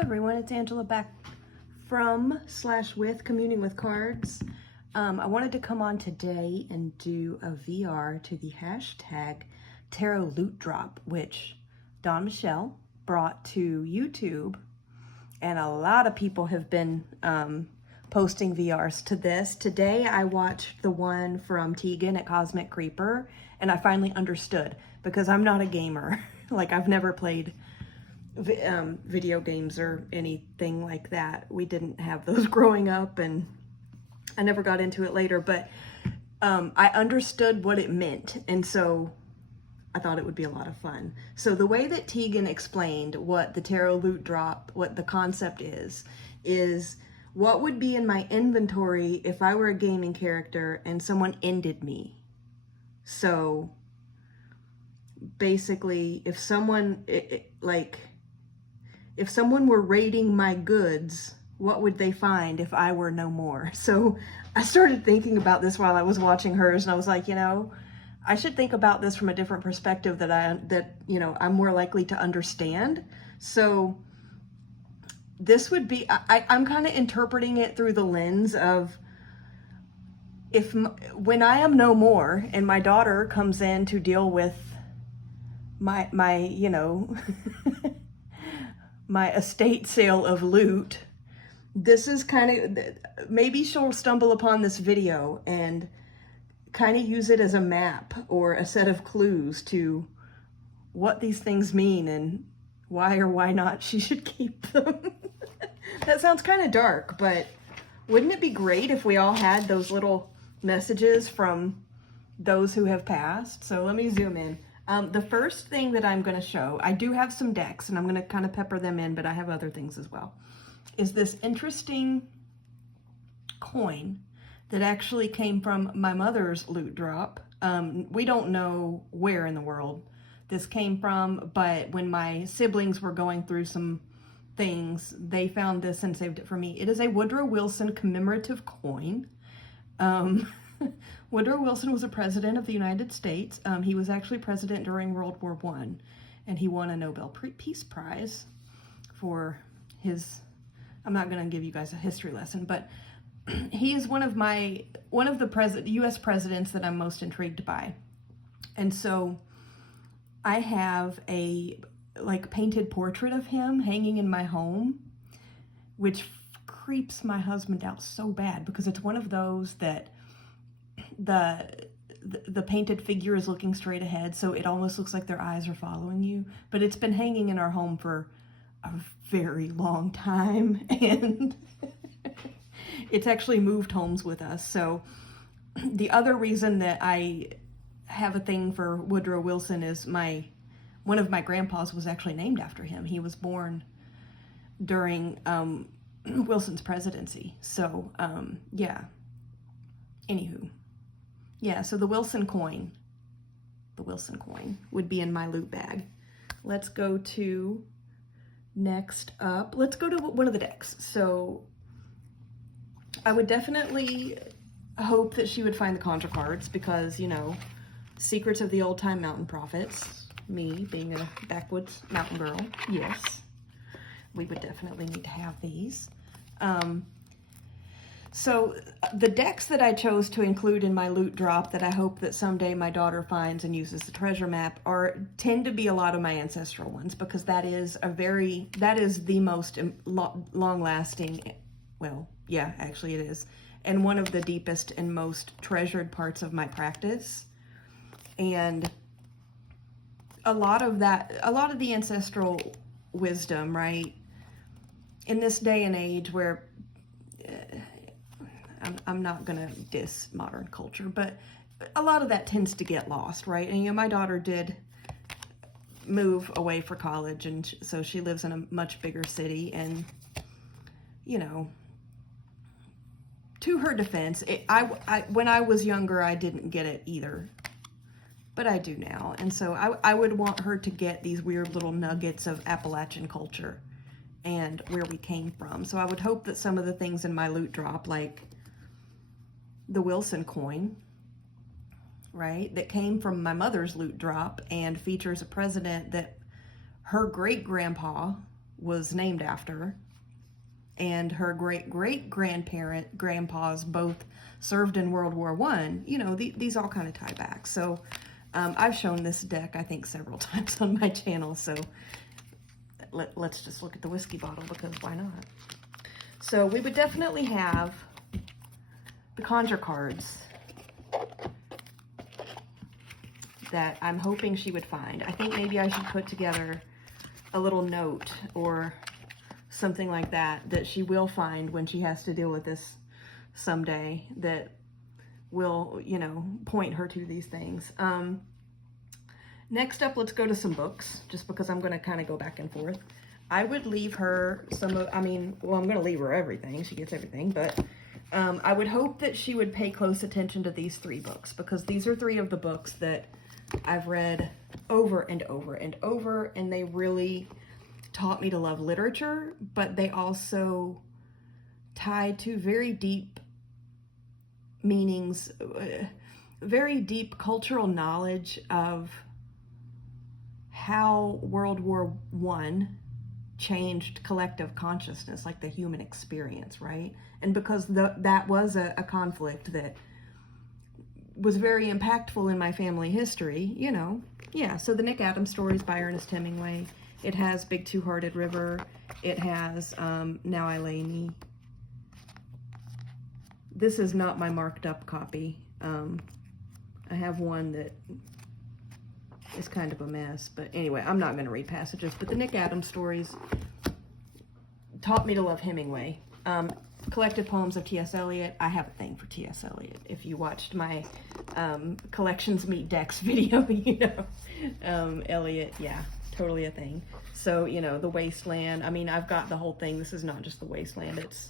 Everyone, it's Angela back from / with Communing with Cards. I wanted to come on today and do a VR to the hashtag Tarot Loot Drop, which Don Michelle brought to YouTube, and a lot of people have been posting VRs to this. Today I watched the one from Tegan at Cosmic Creeper, and I finally understood, because I'm not a gamer. Like, I've never played video games or anything like that. We didn't have those growing up, and I never got into it later, but I understood what it meant, and so I thought it would be a lot of fun. So the way that Tegan explained what the Tarot Loot Drop, what the concept is what would be in my inventory if I were a gaming character and someone ended me. So basically, if someone if someone were raiding my goods, what would they find if I were no more? So I started thinking about this while I was watching hers, and I was like, I should think about this from a different perspective that I'm more likely to understand. So this would be, I'm kind of interpreting it through the lens of, when I am no more and my daughter comes in to deal with my my estate sale of loot, this is kind of, maybe she'll stumble upon this video and kind of use it as a map or a set of clues to what these things mean and why or why not she should keep them. That sounds kind of dark, but wouldn't it be great if we all had those little messages from those who have passed? So let me zoom in. The first thing that I'm going to show, I do have some decks, and I'm going to kind of pepper them in, but I have other things as well, is this interesting coin that actually came from my mother's loot drop. We don't know where in the world this came from, but when my siblings were going through some things, they found this and saved it for me. It is a Woodrow Wilson commemorative coin. Woodrow Wilson was a president of the United States. He was actually president during World War I, and he won a Nobel Peace Prize for his, I'm not going to give you guys a history lesson, but he is one of the U.S. presidents that I'm most intrigued by. And so I have a painted portrait of him hanging in my home, which creeps my husband out so bad, because it's one of those that the painted figure is looking straight ahead, so it almost looks like their eyes are following you. But it's been hanging in our home for a very long time, and it's actually moved homes with us. So the other reason that I have a thing for Woodrow Wilson is one of my grandpas was actually named after him. He was born during Wilson's presidency. So yeah. Anywho. Yeah, so the Wilson coin would be in my loot bag. Let's go to, next up, let's go to one of the decks. So I would definitely hope that she would find the Conjure cards, because, Secrets of the Old Time Mountain Prophets, me being a backwoods mountain girl, yes, we would definitely need to have these. So the decks that I chose to include in my loot drop that I hope that someday my daughter finds and uses the treasure map tend to be a lot of my ancestral ones, because that is the most long-lasting, well, yeah, actually it is, and one of the deepest and most treasured parts of my practice. And a lot of the ancestral wisdom, right, in this day and age where I'm not gonna diss modern culture, but a lot of that tends to get lost, right? And my daughter did move away for college, and so she lives in a much bigger city, and to her defense, when I was younger, I didn't get it either, but I do now. And so I would want her to get these weird little nuggets of Appalachian culture and where we came from. So I would hope that some of the things in my loot drop, like the Wilson coin, right, that came from my mother's loot drop and features a president that her great-grandpa was named after. And her grandpas both served in World War I. You know, these all kind of tie back. So I've shown this deck, I think, several times on my channel. So let's just look at the whiskey bottle, because why not? So we would definitely have the conjure cards that I'm hoping she would find. I think maybe I should put together a little note or something like that she will find when she has to deal with this someday, that will, you know, point her to these things. Next up, let's go to some books, just because I'm going to kind of go back and forth. I would leave her some of, I mean, well, I'm going to leave her everything. She gets everything, but I would hope that she would pay close attention to these 3 books, because these are 3 of the books that I've read over and over and over, and they really taught me to love literature, but they also tied to very deep meanings, very deep cultural knowledge of how World War I changed collective consciousness, like the human experience, right? And because that was a conflict that was very impactful in my family history, you know. Yeah, so the Nick Adams stories by Ernest Hemingway. It has Big Two-Hearted River. It has Now I Lay Me. This is not my marked up copy. I have one that is kind of a mess, but anyway, I'm not going to read passages, but the Nick Adams stories taught me to love Hemingway. Collected Poems of T.S. Eliot. I have a thing for T.S. Eliot. If you watched my Collections Meet Decks video, you know, Eliot, yeah, totally a thing. So, you know, The Wasteland. I mean, I've got the whole thing. This is not just The Wasteland. It's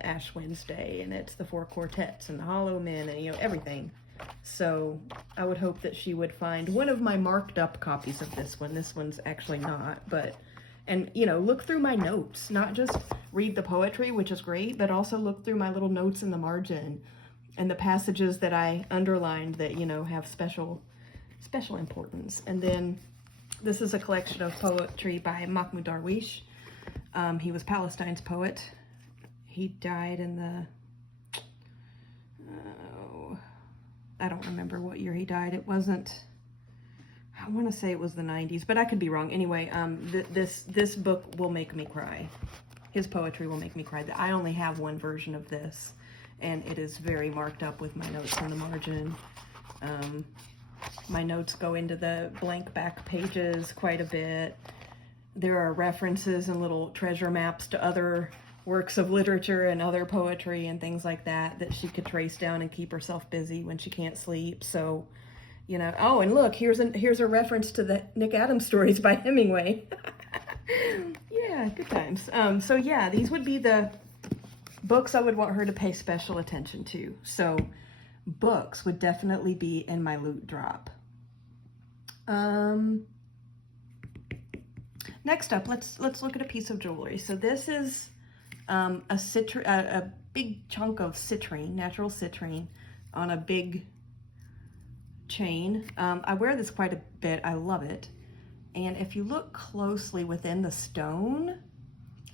Ash Wednesday, and it's the Four Quartets and the Hollow Men, and, you know, everything. So I would hope that she would find one of my marked up copies of this one. This one's actually not, but, and, you know, look through my notes, not just read the poetry, which is great, but also look through my little notes in the margin and the passages that I underlined that, you know, have special importance. And then this is a collection of poetry by Mahmoud Darwish. He was Palestine's poet. He died in the, I don't remember what year he died. It wasn't, I want to say it was the 90s, but I could be wrong. Anyway, this book will make me cry. His poetry will make me cry. I only have one version of this, and it is very marked up with my notes in the margin. My notes go into the blank back pages quite a bit. There are references and little treasure maps to other works of literature and other poetry and things like that she could trace down and keep herself busy when she can't sleep. So, you know, oh, and look, here's a reference to the Nick Adams stories by Hemingway. Yeah, good times. So yeah, these would be the books I would want her to pay special attention to. So books would definitely be in my loot drop. Next up, let's look at a piece of jewelry. So this is a big chunk of citrine, natural citrine, on a big chain. I wear this quite a bit. I love it. And if you look closely within the stone,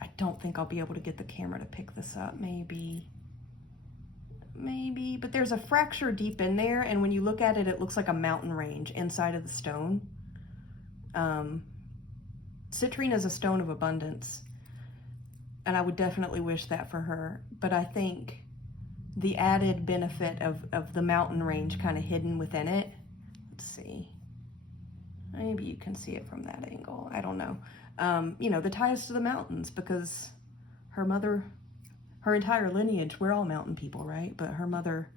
I don't think I'll be able to get the camera to pick this up. Maybe, but there's a fracture deep in there, and when you look at it, it looks like a mountain range inside of the stone. Citrine is a stone of abundance, and I would definitely wish that for her, but I think the added benefit of the mountain range kind of hidden within it, let's see, maybe you can see it from that angle, I don't know, you know, the ties to the mountains, because her mother, her entire lineage, we're all mountain people, right? But her mother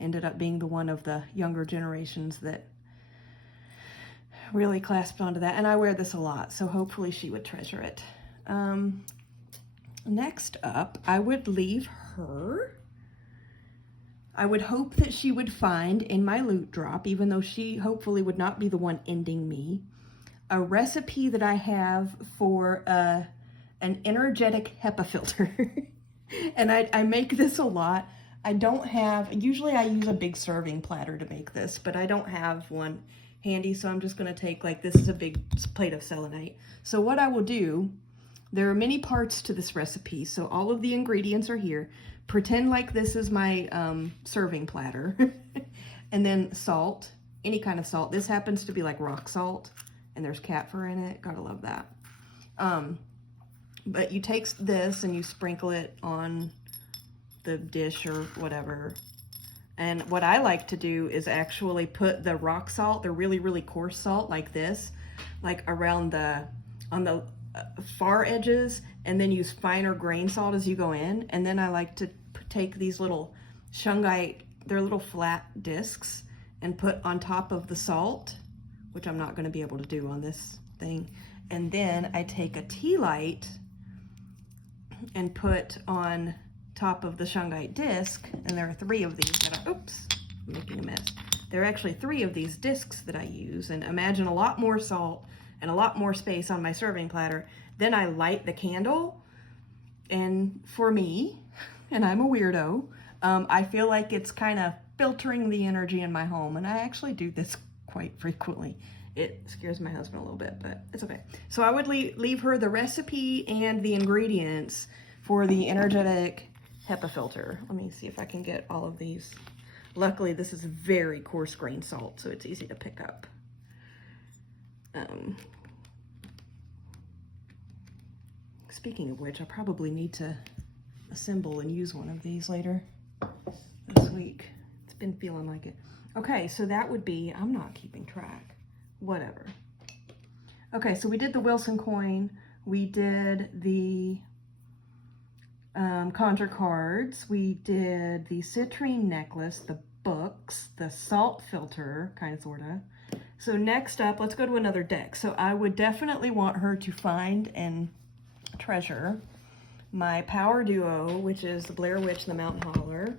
ended up being the one of the younger generations that really clasped onto that, and I wear this a lot, so hopefully she would treasure it. Next up, I would leave her, I would hope that she would find in my loot drop, even though she hopefully would not be the one ending me, a recipe that I have for an energetic HEPA filter. And I make this a lot. I don't have, usually I use a big serving platter to make this, but I don't have one handy, so I'm just going to take, like, this is a big plate of selenite. So what I will do, there are many parts to this recipe, so all of the ingredients are here. Pretend like this is my serving platter. And then salt, any kind of salt. This happens to be like rock salt, and there's cat fur in it. Gotta love that. But you take this and you sprinkle it on the dish or whatever. And what I like to do is actually put the rock salt, the really, really coarse salt like this, like around on the far edges, and then use finer grain salt as you go in. And then I like to take these little shungite, they're little flat discs, and put on top of the salt, which I'm not going to be able to do on this thing. And then I take a tea light and put on top of the shungite disc, and there are 3 of these that are, oops, I'm making a mess. There are actually 3 of these discs that I use, and imagine a lot more salt and a lot more space on my serving platter. Then I light the candle, and for me, and I'm a weirdo, I feel like it's kind of filtering the energy in my home, and I actually do this quite frequently. It scares my husband a little bit, but it's okay. So I would leave her the recipe and the ingredients for the energetic HEPA filter. Let me see if I can get all of these. Luckily, this is very coarse grain salt, so it's easy to pick up. Speaking of which, I probably need to assemble and use one of these later this week. It's been feeling like it. Okay, so that would be, I'm not keeping track. Whatever. Okay, so we did the Wilson coin. We did the conjure cards. We did the citrine necklace, the books, the salt filter, kind of, sort of. So next up, let's go to another deck. So I would definitely want her to find and treasure my power duo, which is the Blair Witch and the Mountain Holler,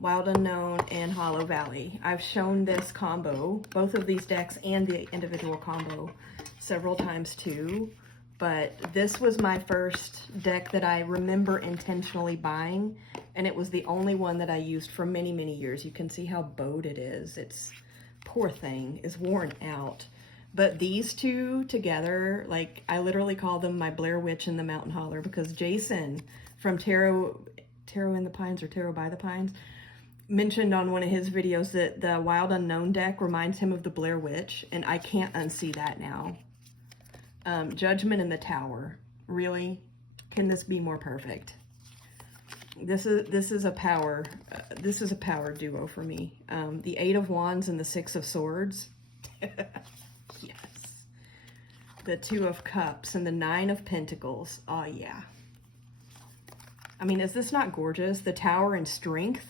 Wild Unknown, and Hollow Valley. I've shown this combo, both of these decks and the individual combo, several times too. But this was my first deck that I remember intentionally buying, and it was the only one that I used for many, many years. You can see how bowed it is. It's, poor thing, is worn out. But these two together, like, I literally call them my Blair Witch and the Mountain Holler, because Jason from Tarot in the Pines, or Tarot by the Pines, mentioned on one of his videos that the Wild Unknown deck reminds him of the Blair Witch, and I can't unsee that now. Judgment in the Tower. Really? Can this be more perfect? This is a power duo for me. The 8 of Wands and the 6 of Swords. Yes. The 2 of Cups and the 9 of Pentacles. Oh yeah. I mean, is this not gorgeous? The Tower and Strength.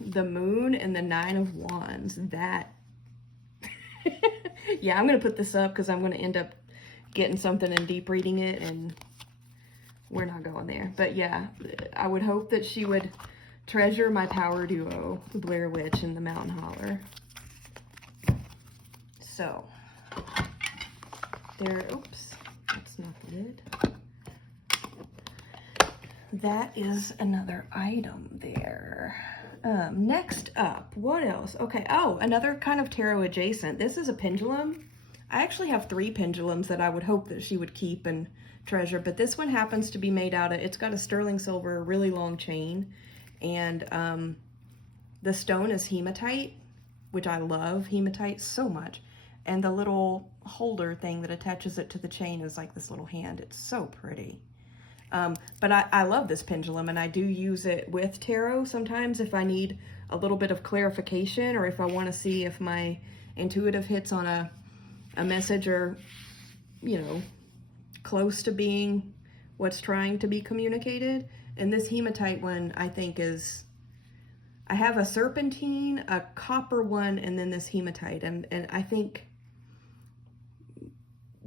The Moon and the 9 of Wands. That. Yeah, I'm going to put this up because I'm going to end up getting something and deep reading it, and we're not going there. But yeah, I would hope that she would treasure my power duo, the Blair Witch and the Mountain Holler. So, there, oops, that's not the lid. That is another item there. Next up, what else? Okay, oh, another kind of tarot adjacent. This is a pendulum. I actually have 3 pendulums that I would hope that she would keep and treasure, but this one happens to be made out of, it's got a sterling silver, really long chain, and the stone is hematite, which I love hematite so much, and the little holder thing that attaches it to the chain is like this little hand. It's so pretty. But I love this pendulum, and I do use it with tarot sometimes if I need a little bit of clarification, or if I want to see if my intuitive hits on a message, or, you know, close to being what's trying to be communicated. And this hematite one, I think, is, I have a serpentine, a copper one, and then this hematite, and I think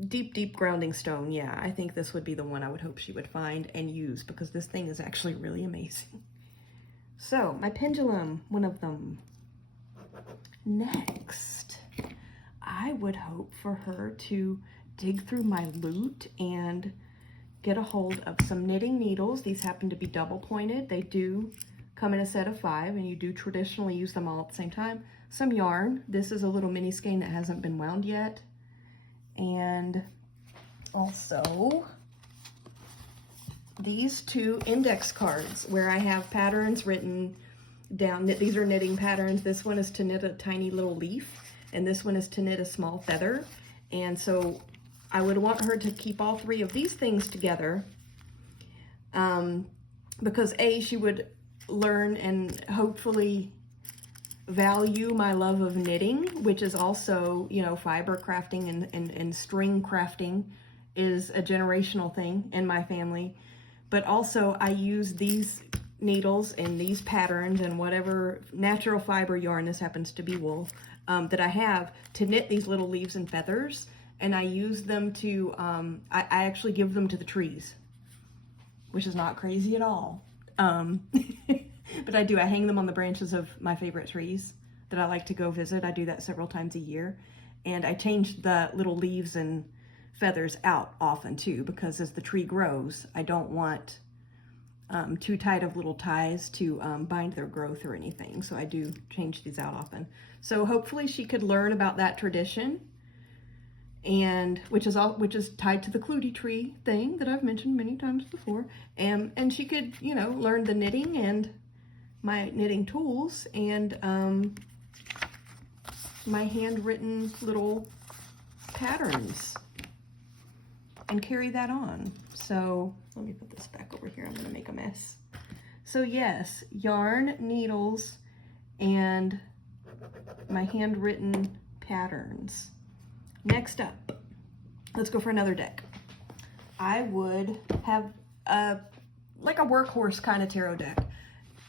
deep grounding stone. Yeah, I think this would be the one I would hope she would find and use, because this thing is actually really amazing. So my pendulum, one of them. Next, I would hope for her to dig through my loot and get a hold of some knitting needles. These happen to be double pointed. They do come in a set of 5, and you do traditionally use them all at the same time. Some yarn. This is a little mini skein that hasn't been wound yet. And also these 2 index cards where I have patterns written down. These are knitting patterns. This one is to knit a tiny little leaf, and this one is to knit a small feather. And so I would want her to keep all 3 of these things together, because A, she would learn and hopefully value my love of knitting, which is also, you know, fiber crafting and string crafting is a generational thing in my family. But also I use these needles and these patterns and whatever natural fiber yarn, this happens to be wool, that I have, to knit these little leaves and feathers. And I use them to, I actually give them to the trees, which is not crazy at all. But I do, I hang them on the branches of my favorite trees that I like to go visit. I do that several times a year. And I change the little leaves and feathers out often too, because as the tree grows, I don't want too tight of little ties to bind their growth or anything. So I do change these out often. So hopefully she could learn about that tradition, and which is tied to the Clootie tree thing that I've mentioned many times before. And she could, you know, learn the knitting and my knitting tools and my handwritten little patterns and carry that on. So let me put this back over here. I'm gonna make a mess. So yes, yarn, needles, and my handwritten patterns. Next up, let's go for another deck. I would have like a workhorse kind of tarot deck.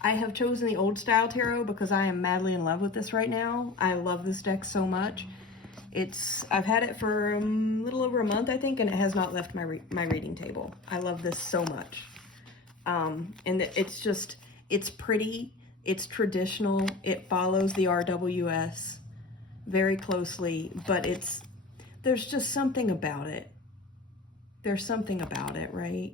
I have chosen the old style tarot because I am madly in love with this right now. I love this deck so much. I've had it for a little over a month, I think, and it has not left my reading table. I love this so much. And it's pretty, it's traditional, it follows the RWS very closely, but there's just something about it. There's something about it, right?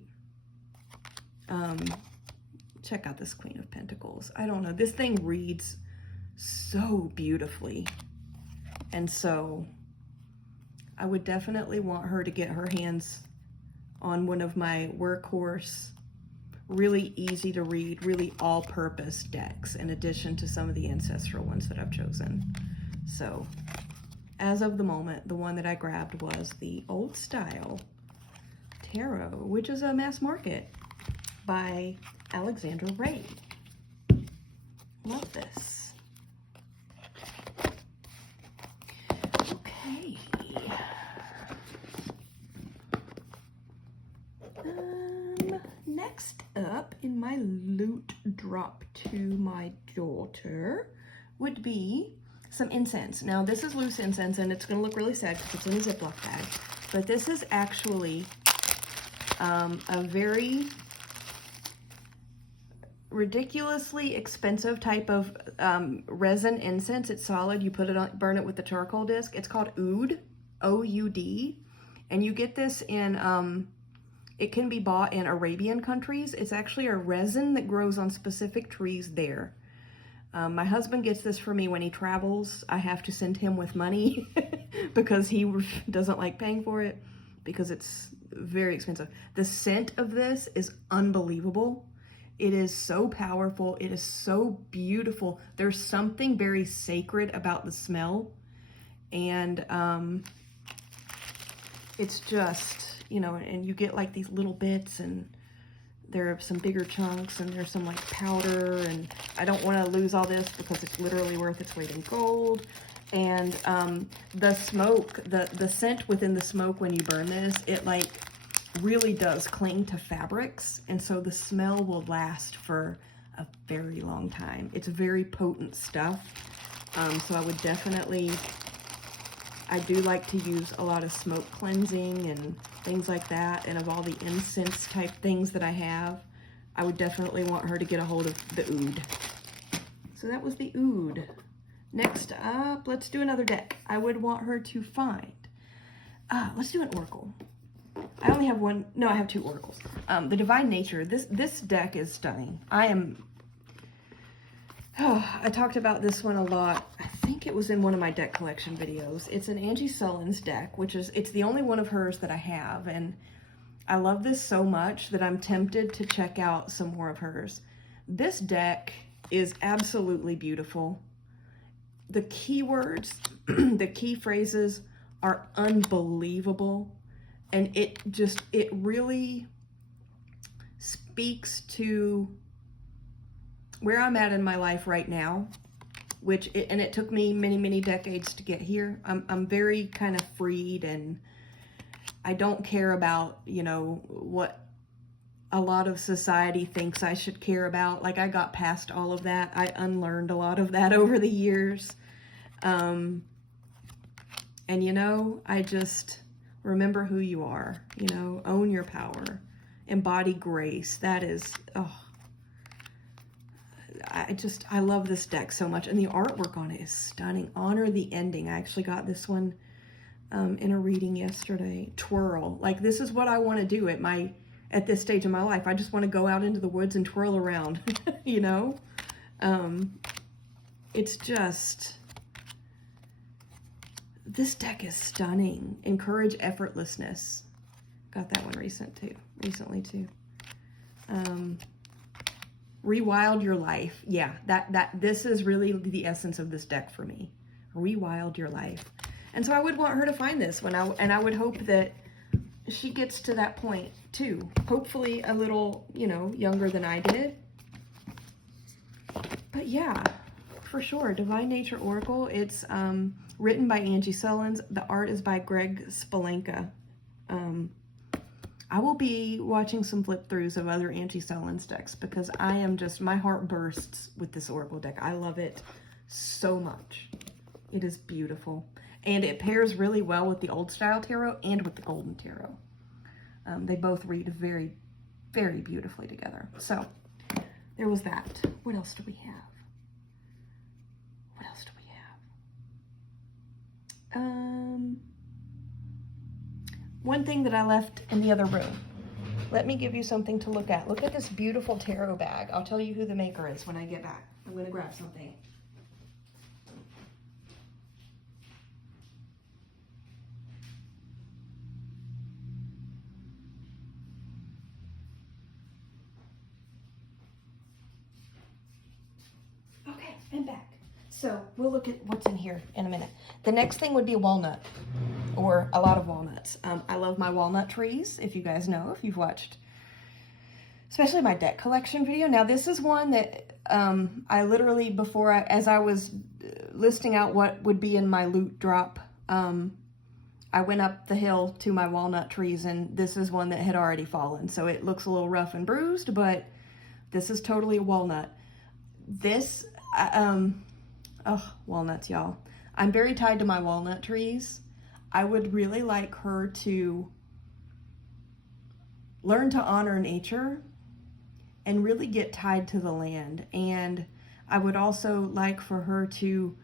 Check out this Queen of Pentacles. I don't know, this thing reads so beautifully. And so I would definitely want her to get her hands on one of my workhorse, really easy to read, really all-purpose decks, in addition to some of the ancestral ones that I've chosen. So as of the moment, the one that I grabbed was the Old Style Tarot, which is a mass market by Alexandra Ray. Love this. Okay. Next up in my loot drop to my daughter would be some incense. Now this is loose incense and it's going to look really sad because it's in a Ziploc bag, but this is actually a very ridiculously expensive type of resin incense. It's solid. You put it on, burn it with the charcoal disc. It's called oud, O-U-D, and you get this in it can be bought in Arabian countries. It's actually a resin that grows on specific trees there. My husband gets this for me when he travels. I have to send him with money because he doesn't like paying for it because it's very expensive. The scent of this is unbelievable. It is so powerful. It is so beautiful. There's something very sacred about the smell. And it's just, you know, and you get like these little bits, and there are some bigger chunks, and there's some like powder, and I don't want to lose all this because it's literally worth its weight in gold. And the smoke, the scent within the smoke when you burn this, it like really does cling to fabrics, and so the smell will last for a very long time. It's very potent stuff. So I would definitely, I do like to use a lot of smoke cleansing and things like that, and of all the incense type things that I have, I would definitely want her to get a hold of the oud. So that was the oud. Next up, let's do another deck. I would want her to find, let's do an oracle. I only have one, no, I have two oracles. The Divine Nature, this deck is stunning. I am Oh, I talked about this one a lot. I think it was in one of my deck collection videos. It's an Angie Sullins deck, it's the only one of hers that I have, and I love this so much that I'm tempted to check out some more of hers. This deck is absolutely beautiful. The keywords, the key phrases are unbelievable, and it really speaks to where I'm at in my life right now, and it took me many, many decades to get here. I'm very kind of freed, and I don't care about, you know, what a lot of society thinks I should care about. Like, I got past all of that. I unlearned a lot of that over the years. And, you know, I just remember who you are, you know, own your power, embody grace. That is, oh, I love this deck so much, and the artwork on it is stunning. Honor the Ending. I actually got this one in a reading yesterday. Twirl. Like, this is what I want to do at this stage of my life. I just want to go out into the woods and twirl around, you know? It's just, this deck is stunning. Encourage effortlessness. Got that one recently too. Rewild your life. Yeah, this is really the essence of this deck for me. Rewild your life. And so I would want her to find this one, and I would hope that she gets to that point too. Hopefully a little, you know, younger than I did. But yeah, for sure. Divine Nature Oracle. It's written by Angie Sullins. The art is by Greg Spalenka. I will be watching some flip throughs of other Angie Sullins decks, because my heart bursts with this Oracle deck. I love it so much. It is beautiful. And it pairs really well with the Old Style Tarot and with the Golden Tarot. They both read very, very beautifully together. So there was that. What else do we have? One thing that I left in the other room. Let me give you something to look at. Look at this beautiful tarot bag. I'll tell you who the maker is when I get back. I'm going to grab something. Okay, I'm back. So we'll look at what's in here in a minute. The next thing would be a walnut, or a lot of walnuts. I love my walnut trees, if you guys know, if you've watched, especially my deck collection video. Now, this is one that I literally, as I was listing out what would be in my loot drop, I went up the hill to my walnut trees, and this is one that had already fallen. So it looks a little rough and bruised, but this is totally a walnut. This, oh, walnuts, y'all. I'm very tied to my walnut trees. I would really like her to learn to honor nature and really get tied to the land. And I would also like for her to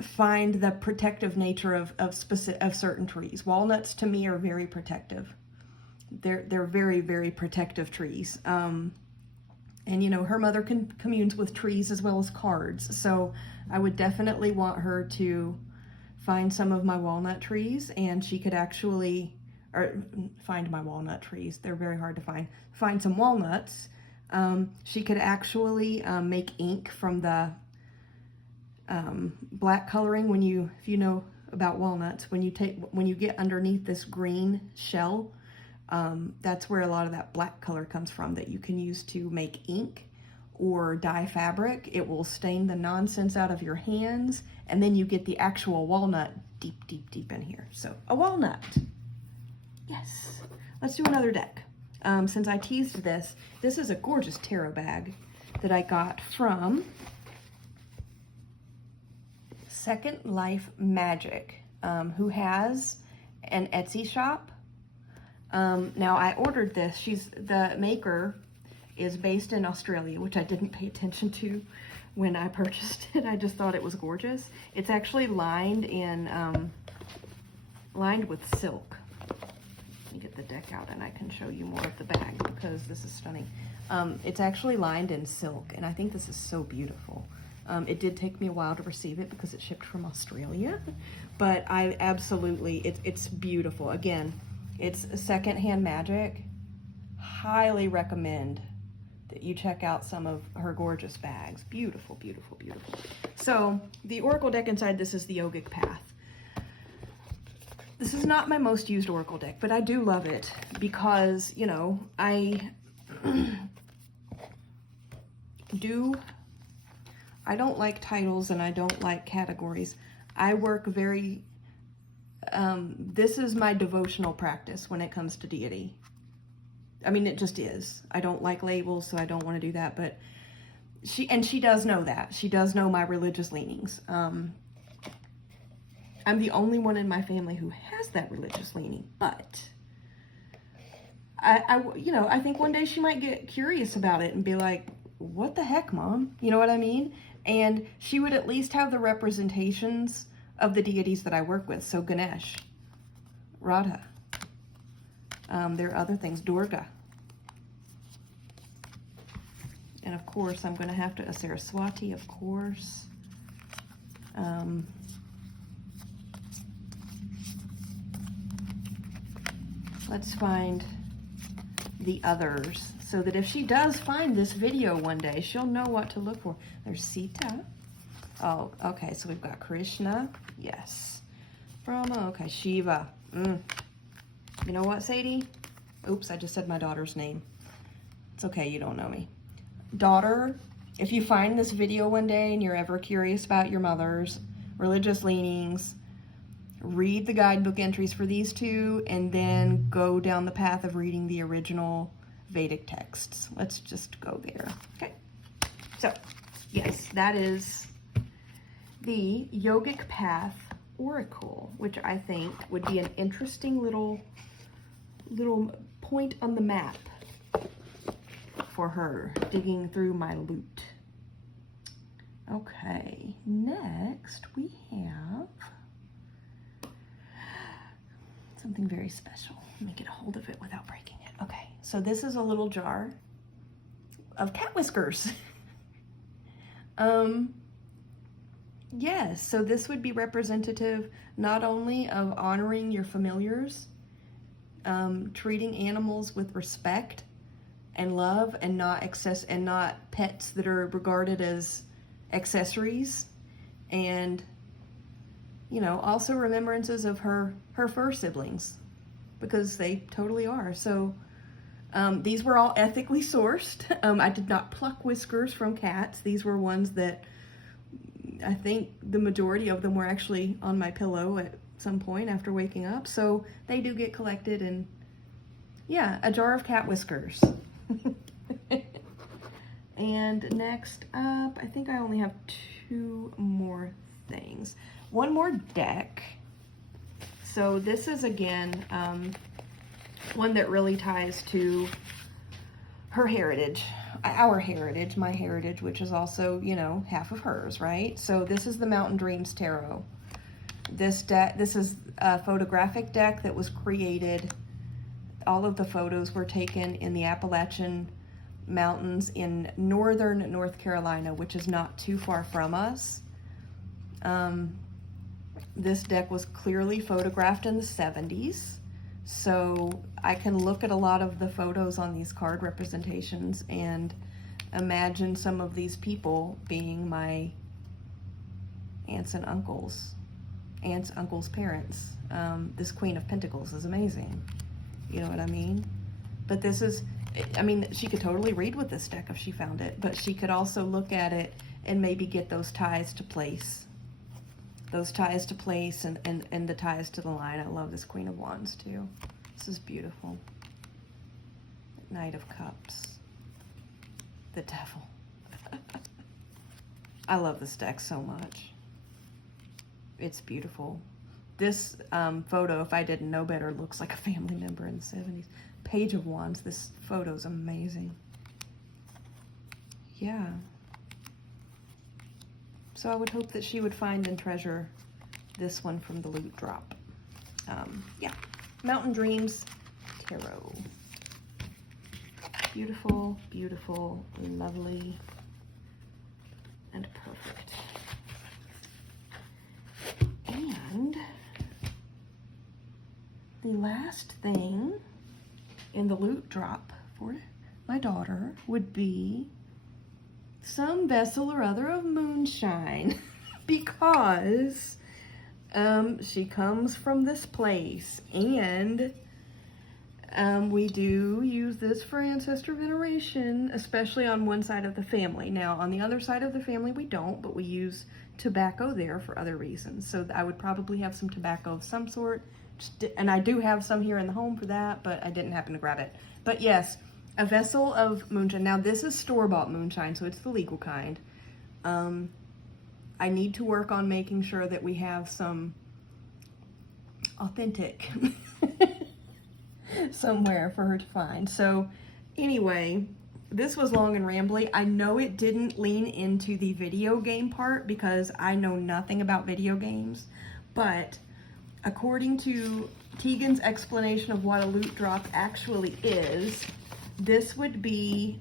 find the protective nature of certain trees. Walnuts to me are very protective. They're very, very protective trees. And, you know, her mother communes with trees as well as cards. So I would definitely want her to find some of my walnut trees, and she could actually, or find my walnut trees. They're very hard to find. Find some walnuts. She could actually make ink from the black coloring. If you know about walnuts, when you get underneath this green shell, that's where a lot of that black color comes from that you can use to make ink or dye fabric. It will stain the nonsense out of your hands, and then you get the actual walnut deep, deep, deep in here. So a walnut. Yes. Let's do another deck. Since I teased this is a gorgeous tarot bag that I got from Second Life Magic, who has an Etsy shop. Now I ordered this. The maker is based in Australia, which I didn't pay attention to when I purchased it. I just thought it was gorgeous. It's actually lined with silk. Let me get the deck out and I can show you more of the bag because this is stunning. It's actually lined in silk, and I think this is so beautiful. It did take me a while to receive it because it shipped from Australia, but I absolutely, it's beautiful. Again, it's secondhand magic. Highly recommend that you check out some of her gorgeous bags. Beautiful, beautiful, beautiful. So the oracle deck inside this is the Yogic Path. This is not my most used oracle deck, but I do love it because, you know, I don't like titles and I don't like categories. I work very, this is my devotional practice when it comes to deity. I mean, it just is. I don't like labels, so I don't want to do that, but she does know that. She does know my religious leanings. I'm the only one in my family who has that religious leaning, but you know, I think one day she might get curious about it and be like, what the heck, Mom? You know what I mean? And she would at least have the representations of the deities that I work with. So Ganesh, Radha, there are other things, Durga. And of course, I'm going to have to, a Saraswati, of course. Let's find the others so that if she does find this video one day, she'll know what to look for. There's Sita. Oh, okay, so we've got Krishna. Yes. Brahma. Okay, Shiva. You know what, Sadie? Oops, I just said my daughter's name. It's okay, you don't know me. Daughter, if you find this video one day and you're ever curious about your mother's religious leanings, read the guidebook entries for these two and then go down the path of reading the original Vedic texts. Let's just go there. Okay. So, yes, that is the Yogic Path Oracle, which I think would be an interesting little point on the map for her digging through my loot. Okay, next we have something very special. Let me get a hold of it without breaking it. Okay, so this is a little jar of cat whiskers. Yes, so this would be representative not only of honoring your familiars, treating animals with respect and love, and not pets that are regarded as accessories, and you know, also remembrances of her fur siblings, because they totally are. So these were all ethically sourced. I did not pluck whiskers from cats. These were ones that I think the majority of them were actually on my pillow at some point after waking up. So they do get collected, and yeah, a jar of cat whiskers. And next up, I think I only have two more things. One more deck. So this is, again, one that really ties to her heritage, our heritage, my heritage, which is also, you know, half of hers, right? So this is the Mountain Dreams Tarot. This is a photographic deck that was created. All of the photos were taken in the Appalachian Mountains in northern North Carolina, which is not too far from us. This deck was clearly photographed in the 70s, so I can look at a lot of the photos on these card representations and imagine some of these people being my aunts and uncles, parents. This Queen of Pentacles is amazing. You know what I mean? But this is, I mean, she could totally read with this deck if she found it, but she could also look at it and maybe get those ties to place. Those ties to place and the ties to the line. I love this Queen of Wands too. This is beautiful. Knight of Cups. The Devil. I love this deck so much. It's beautiful. This photo, if I didn't know better, looks like a family member in the 70s. Page of Wands. This photo's amazing. Yeah. So I would hope that she would find and treasure this one from the loot drop. Yeah. Mountain Dreams Tarot. Beautiful, beautiful, lovely, and perfect. And the last thing in the loot drop for my daughter would be some vessel or other of moonshine because she comes from this place, and we do use this for ancestor veneration, especially on one side of the family. Now, on the other side of the family, we don't, but we use tobacco there for other reasons. So I would probably have some tobacco of some sort, and I do have some here in the home for that, but I didn't happen to grab it. But yes, a vessel of moonshine. Now, this is store-bought moonshine, so it's the legal kind. I need to work on making sure that we have some authentic somewhere for her to find. So anyway, this was long and rambly. I know it didn't lean into the video game part because I know nothing about video games, but according to Tegan's explanation of what a loot drop actually is, this would be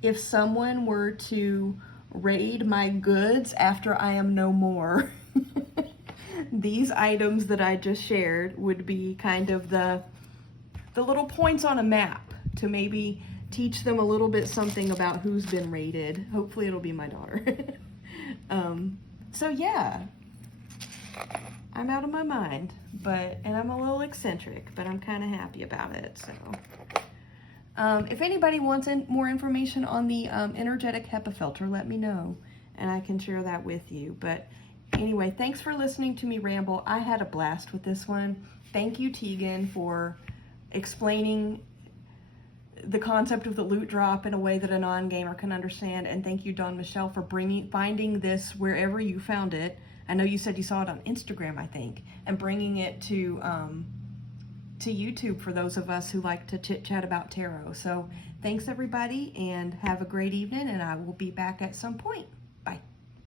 if someone were to raid my goods after I am no more. These items that I just shared would be kind of the little points on a map to maybe teach them a little bit something about who's been raided. Hopefully it'll be my daughter. So yeah, I'm out of my mind, and I'm a little eccentric, but I'm kind of happy about it. So if anybody wants more information on the energetic HEPA filter, let me know and I can share that with you. But anyway, thanks for listening to me ramble. I had a blast with this one. Thank you, Tegan, for explaining the concept of the loot drop in a way that a non-gamer can understand. And thank you, Dawn Michelle, for finding this wherever you found it. I know you said you saw it on Instagram, I think, and bringing it to YouTube for those of us who like to chit-chat about tarot. So thanks, everybody, and have a great evening, and I will be back at some point.